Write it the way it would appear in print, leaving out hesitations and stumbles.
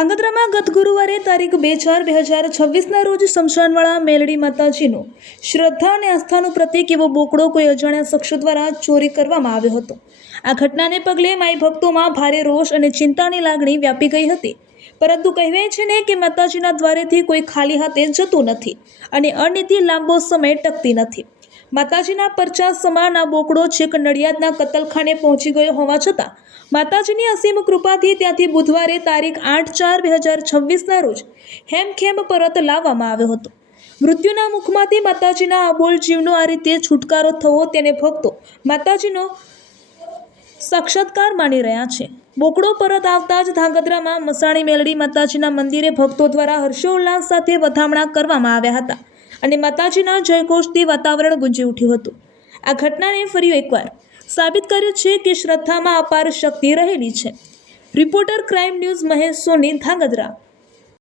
ધાંગધ્રામાં ગત ગુરુવારે તારીખ 2/4/2026ના રોજ શમશાનવાળા મેલડી માતાજીનો શ્રદ્ધા અને આસ્થાનું પ્રતીક એવો બોકડો કોઈ અજાણ્યા શખ્સો દ્વારા ચોરી કરવામાં આવ્યો હતો। આ ઘટનાને પગલે માઈ ભક્તોમાં ભારે રોષ અને ચિંતાની લાગણી વ્યાપી ગઈ હતી। પરંતુ કહેવાય છે ને કે માતાજીના દ્વારેથી કોઈ ખાલી હાથે જતું નથી અને અનીતિ લાંબો સમય ટકતી નથી। માતાજીના પરચા સમાન આ બોકડો છેક નડિયાદના કતલખાને પહોંચી ગયો હોવા છતાં માતાજીની અસીમ કૃપાથી ત્યાંથી બુધવારે તારીખ 8/4/2026ના રોજ હેમખેમ પરત લાવવામાં આવ્યો હતો। મૃત્યુના મુખમાંથી માતાજીના અબોલ જીવનો આ રીતે છુટકારો થવો તેને ભક્તો માતાજીનો સાક્ષાત્કાર માની રહ્યા છે। બોકડો પરત આવતા જ ધાંગધ્રામાં મસાણી મેલડી માતાજીના મંદિરે ભક્તો દ્વારા હર્ષોલ્લાસ સાથે વધામણા કરવામાં આવ્યા હતા અને માતાજીના જયઘોષથી વાતાવરણ ગુંજી ઉઠ્યું હતું। આ ઘટનાને ફરી એકવાર સાબિત કર્યું છે કે શ્રદ્ધામાં અપાર શક્તિ રહેલી છે। રિપોર્ટર ક્રાઇમ ન્યૂઝ મહેશ સોની, ધાંગધ્રા।